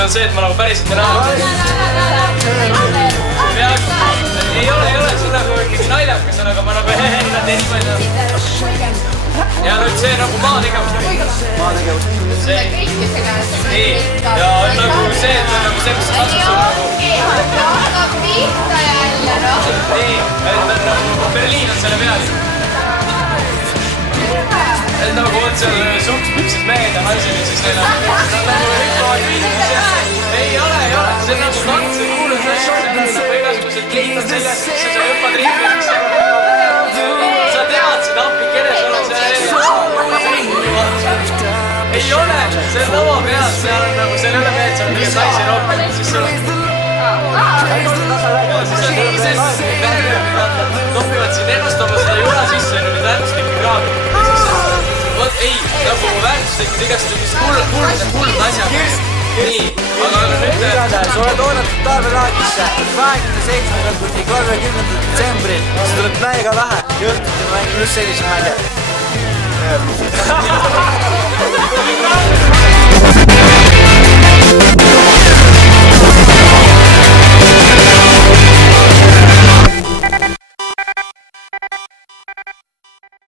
see on see, et ma nagu päriselt ei näe. Ei ole, see nagu ikkagi naljakas on, aga ma nagu nad ei niimoodi. Ja nüüd see nagu maategevus. See. Nii. Ja on nagu see, et on nagu see, mis sa katsud sul nagu. Hakkab pihta jälle, noh. Nii. Et nagu Berliin on selle peal. Et nagu on seal suhtspüksid mehed ja naised ja siis neil on nagu hüppavad viisid. Ei ole. See on nagu tantse kuulud. Või igasugused liitad sellest, siis sa hüppad ringi. Sa tead seda appi keres olla. Ei ole. See on lava peal. Seal on nagu, seal ei ole mehed, seal on mingid naisi rohkem. Siis sul on. Topivad siin ennustama seda jula sisse ja nüüd väärtuslikke kraami. Ei, nagu väärtuslikud igast hullud asjad. Nii, aga nüüd... Igatahes, oled oodatud Tarve raadisse 27. kuni 30. detsembril. See tuleb meiega vähe. Jõhtuti ma mängin just sellise mänge.